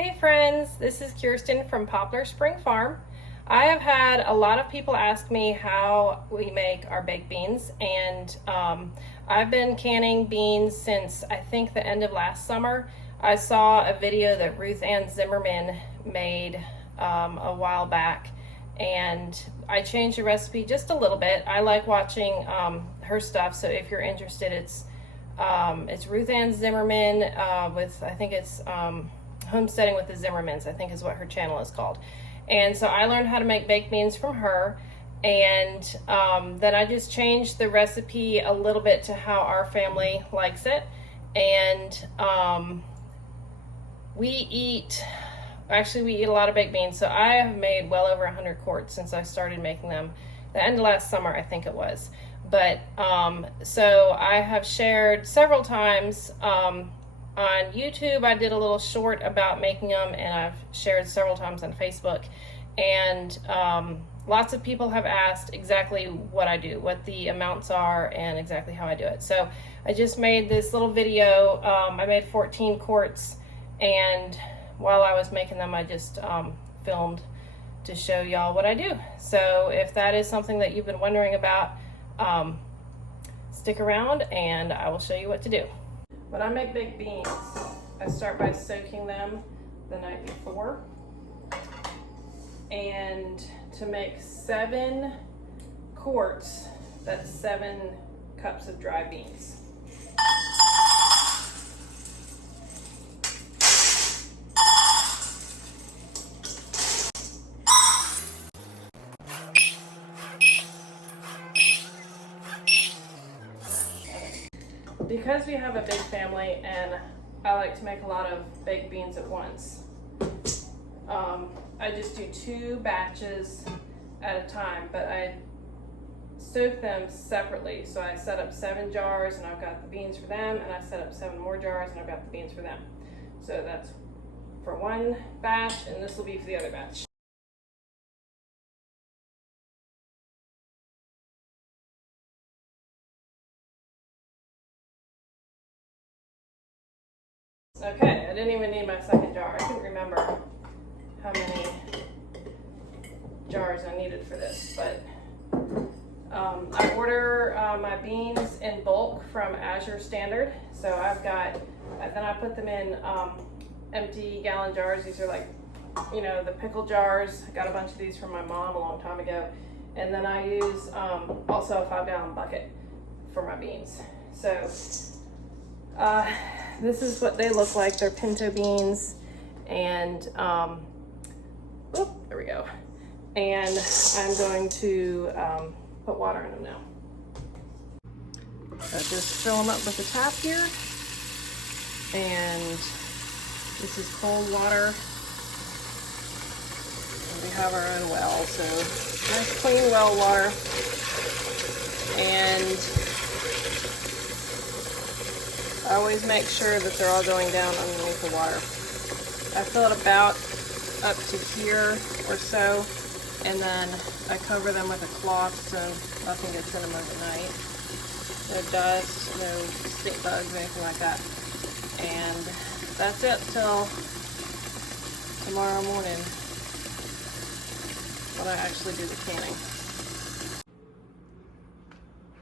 Hey friends, this is Kirsten from Poplar Spring Farm. I have had a lot of people ask me how we make our baked beans, and I've been canning beans since I think the end of last summer. I saw a video that Ruth Ann Zimmerman made a while back, and I changed the recipe just a little bit. I like watching her stuff, so if you're interested, it's Ruth Ann Zimmerman with, I think it's Homesteading with the Zimmermans, I think is what her channel is called. And so I learned how to make baked beans from her, and then I just changed the recipe a little bit to how our family likes it. And we eat a lot of baked beans, so I have made well over 100 quarts since I started making them the end of last summer, I think it was. But so I have shared several times on YouTube. I did a little short about making them, and I've shared several times on Facebook. And lots of people have asked exactly what I do, what the amounts are, and exactly how I do it. So I just made this little video. I made 14 quarts, and while I was making them, I just filmed to show y'all what I do. So if that is something that you've been wondering about, stick around and I will show you what to do. When I make baked beans, I start by soaking them the night before. And to make 7 quarts, that's 7 cups of dry beans. Because we have a big family and I like to make a lot of baked beans at once, I just do 2 batches at a time, but I soak them separately. So I set up 7 jars and I've got the beans for them, and I set up 7 more jars and I've got the beans for them. So that's for one batch, and this will be for the other batch. Okay, I didn't even need my second jar. I couldn't remember how many jars I needed for this, but I order my beans in bulk from Azure Standard. So I've got, then I put them in empty gallon jars. These are like, you know, the pickle jars. I got a bunch of these from my mom a long time ago. And then I use also a 5-gallon bucket for my beans. So this is what they look like. They're pinto beans, and there we go. And I'm going to put water in them now. So just fill them up with the tap here, and this is cold water. And we have our own well, so nice clean well water. And I always make sure that they're all going down underneath the water. I fill it about up to here or so, and then I cover them with a cloth so nothing gets in them overnight. No dust, no stink bugs, anything like that. And that's it till tomorrow morning when I actually do the canning.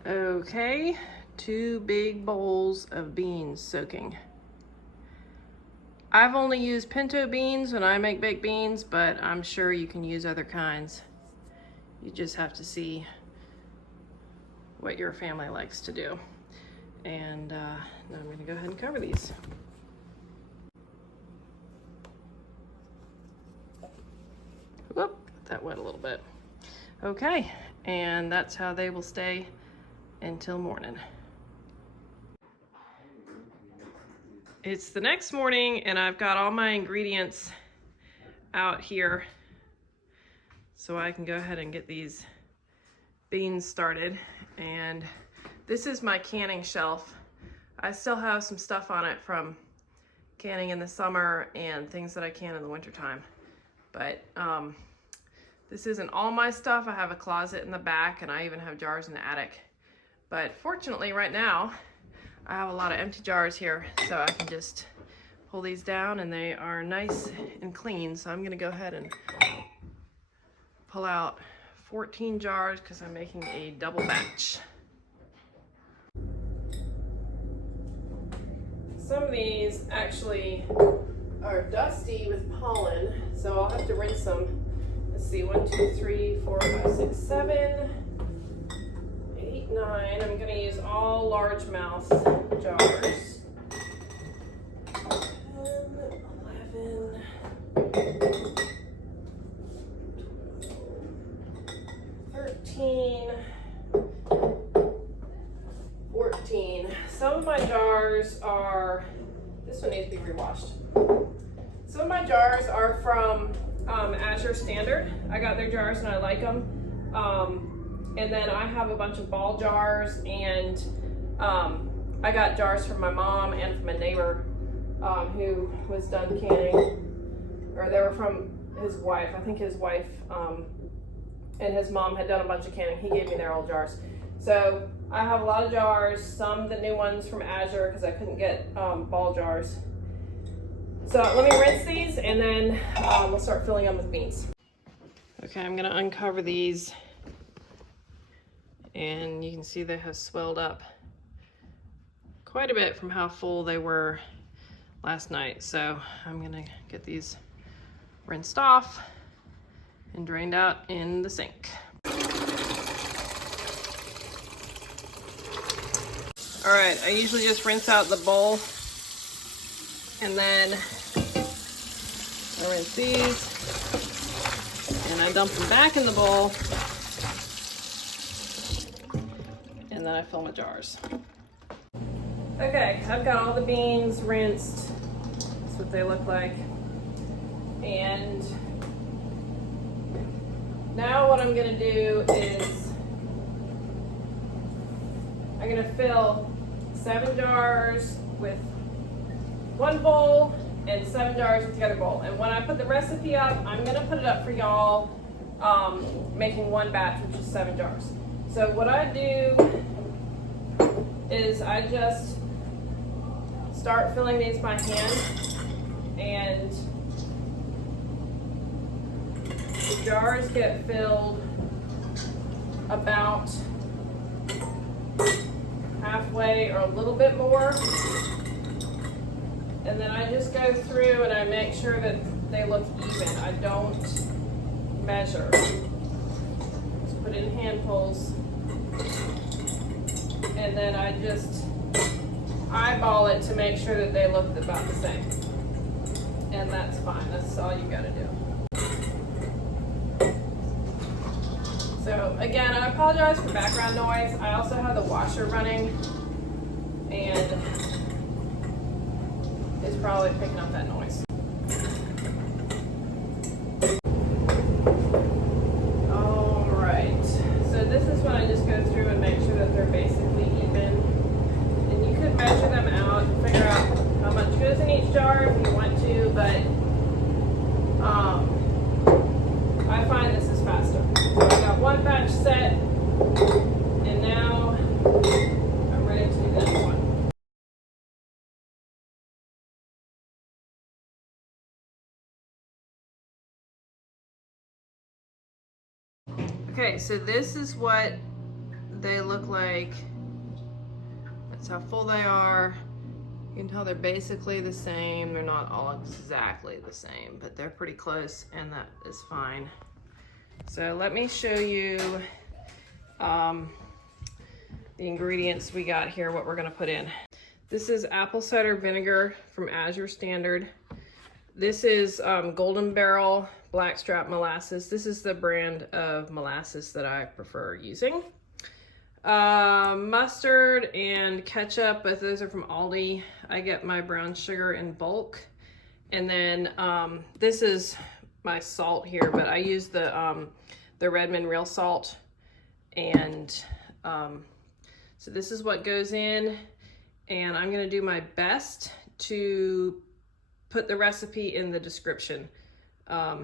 Okay. 2 big bowls of beans soaking. I've only used pinto beans when I make baked beans, but I'm sure you can use other kinds. You just have to see what your family likes to do. And now I'm going to go ahead and cover these. Whoop, got that wet a little bit. Okay, and that's how they will stay until morning. It's the next morning, and I've got all my ingredients out here so I can go ahead and get these beans started. And this is my canning shelf. I still have some stuff on it from canning in the summer and things that I can in the wintertime. But this isn't all my stuff. I have a closet in the back, and I even have jars in the attic. But fortunately right now, I have a lot of empty jars here, so I can just pull these down and they are nice and clean. So I'm gonna go ahead and pull out 14 jars because I'm making a double batch. Some of these actually are dusty with pollen, so I'll have to rinse them. Let's see, 1, 2, 3, 4, 5, 6, 7, 8, 9. I'm gonna use all largemouth jars. 11, 13, 14. Some of my jars are, this one needs to be rewashed. Some of my jars are from Azure Standard. I got their jars and I like them. And then I have a bunch of ball jars, and I got jars from my mom and from a neighbor who was done canning, or they were from his wife. I think his wife and his mom had done a bunch of canning. He gave me their old jars. So I have a lot of jars, some of the new ones from Azure because I couldn't get ball jars. So let me rinse these and then we'll start filling them with beans. Okay, I'm gonna uncover these, and you can see they have swelled up quite a bit from how full they were last night. So I'm gonna get these rinsed off and drained out in the sink. All right, I usually just rinse out the bowl and then I rinse these and I dump them back in the bowl, and then I fill my jars. Okay, I've got all the beans rinsed. That's what they look like. And now what I'm gonna do is I'm gonna fill 7 jars with one bowl and 7 jars with the other bowl. And when I put the recipe up, I'm gonna put it up for y'all, making one batch, which is 7 jars. So what I do is I just start filling these by hand, and the jars get filled about halfway or a little bit more. And then I just go through and I make sure that they look even. I don't measure. Just put in handfuls. And then I just eyeball it to make sure that they look about the same. And that's fine. That's all you gotta do. So again, I apologize for background noise. I also have the washer running, and it's probably picking up that noise. All right, so this is when I just go through and make sure that they're basically even. And you could measure them out and figure out how much goes in each jar if you want to, but I find this is faster. So I got one batch set, and now I'm ready to do the next one. Okay, so this is what they look like. That's how full they are. You can tell they're basically the same. They're not all exactly the same, but they're pretty close, and that is fine. So let me show you the ingredients we got here, what we're gonna put in. This is apple cider vinegar from Azure Standard. This is Golden Barrel Blackstrap Molasses. This is the brand of molasses that I prefer using. Mustard and ketchup, both those are from Aldi. I get my brown sugar in bulk. And then this is my salt here, but I use the Redmond real salt. And so this is what goes in, and I'm gonna do my best to put the recipe in the description. I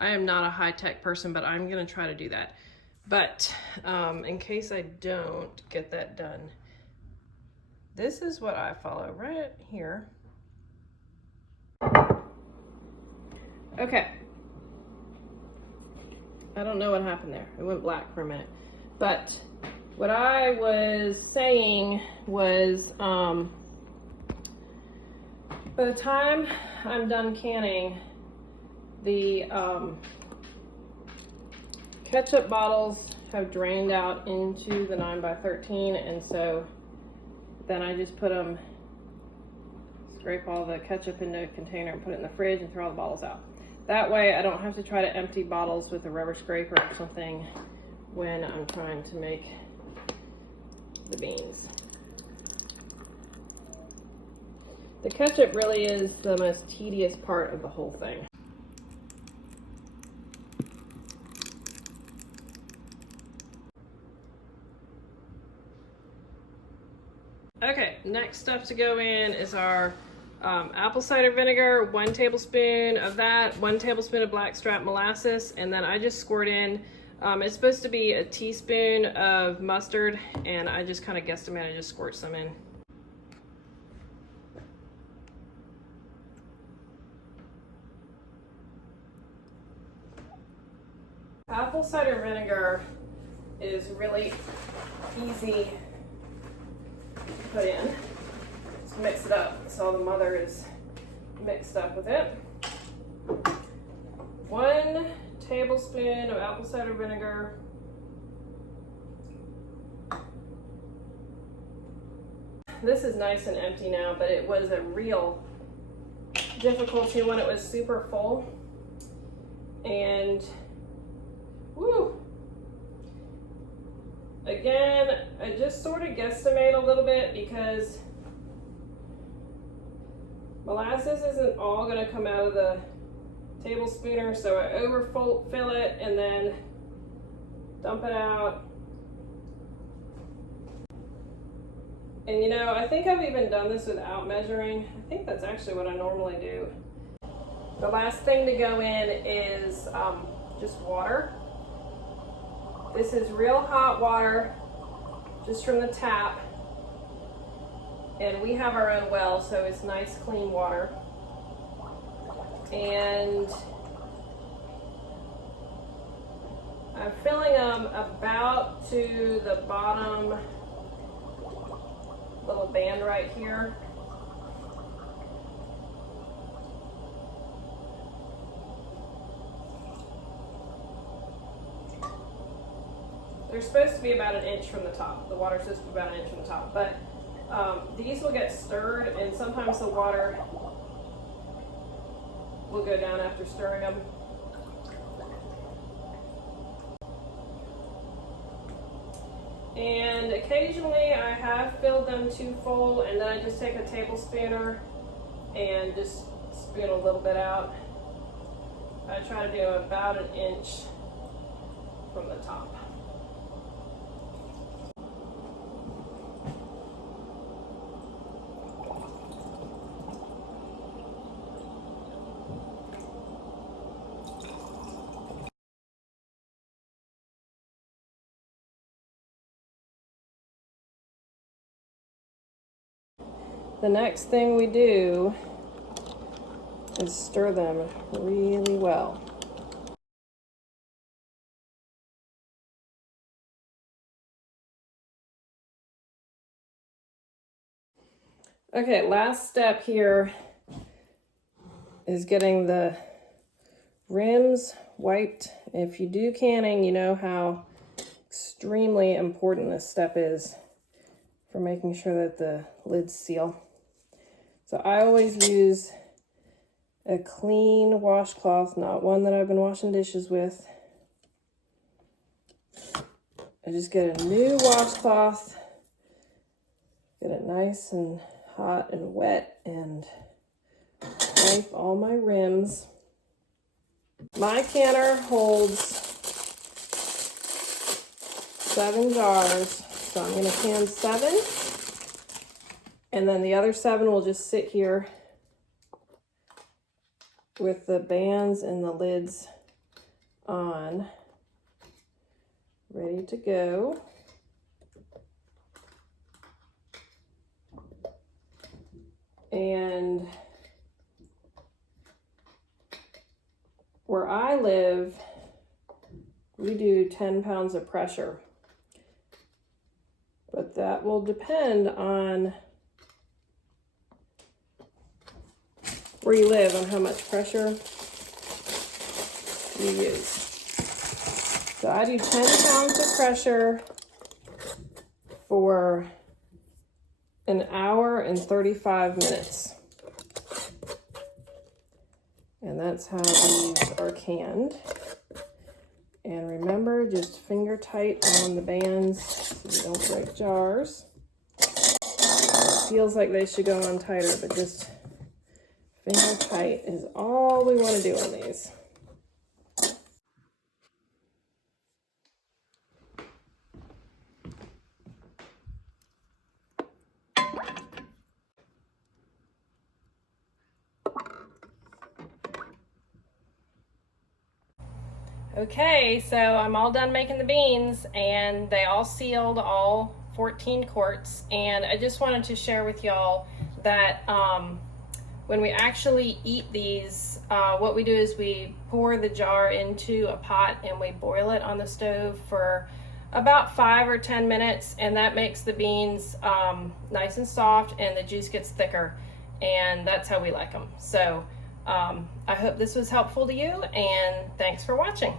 am not a high-tech person, but I'm gonna try to do that. But in case I don't get that done, this is what I follow right here. Okay. I don't know what happened there. It went black for a minute. But what I was saying was, by the time I'm done canning, the ketchup bottles have drained out into the 9x13, and so then I just put them, scrape all the ketchup into a container and put it in the fridge and throw all the bottles out. That way I don't have to try to empty bottles with a rubber scraper or something when I'm trying to make the beans. The ketchup really is the most tedious part of the whole thing. Okay, next stuff to go in is our apple cider vinegar, 1 tablespoon of that, 1 tablespoon of blackstrap molasses, and then I just squirt in, it's supposed to be a teaspoon of mustard, and I just kind of guesstimate, I just squirt some in. Apple cider vinegar is really easy to put in. Just mix it up so the mother is mixed up with it. 1 tablespoon of apple cider vinegar. This is nice and empty now, but it was a real difficulty when it was super full. And woo! Again, I just sort of guesstimate a little bit because molasses isn't all going to come out of the tablespooner, so I overfill it and then dump it out. And you know, I think I've even done this without measuring. I think that's actually what I normally do. The last thing to go in is just water. This is real hot water, just from the tap. And we have our own well, so it's nice, clean water. And I'm filling them about to the bottom little band right here. They're supposed to be about 1 inch from the top. The water's supposed to be about 1 inch from the top, but these will get stirred, and sometimes the water will go down after stirring them. And occasionally I have filled them too full, and then I just take a tablespooner and just spoon a little bit out. I try to do about 1 inch from the top. The next thing we do is stir them really well. Okay, last step here is getting the rims wiped. If you do canning, you know how extremely important this step is for making sure that the lids seal. So I always use a clean washcloth, not one that I've been washing dishes with. I just get a new washcloth, get it nice and hot and wet, and wipe all my rims. My canner holds 7 jars, so I'm going to can 7. And then the other 7 will just sit here with the bands and the lids on, ready to go. And where I live, we do 10 pounds of pressure. But that will depend on where you live, on how much pressure you use. So I do 10 pounds of pressure for an hour and 35 minutes. And that's how these are canned. And remember, just finger tight on the bands so you don't break jars. It feels like they should go on tighter, but just finger tight is all we want to do on these. Okay, so I'm all done making the beans, and they all sealed, all 14 quarts. And I just wanted to share with y'all that when we actually eat these, what we do is we pour the jar into a pot and we boil it on the stove for about 5 or 10 minutes, and that makes the beans nice and soft, and the juice gets thicker, and that's how we like them. So I hope this was helpful to you, and thanks for watching.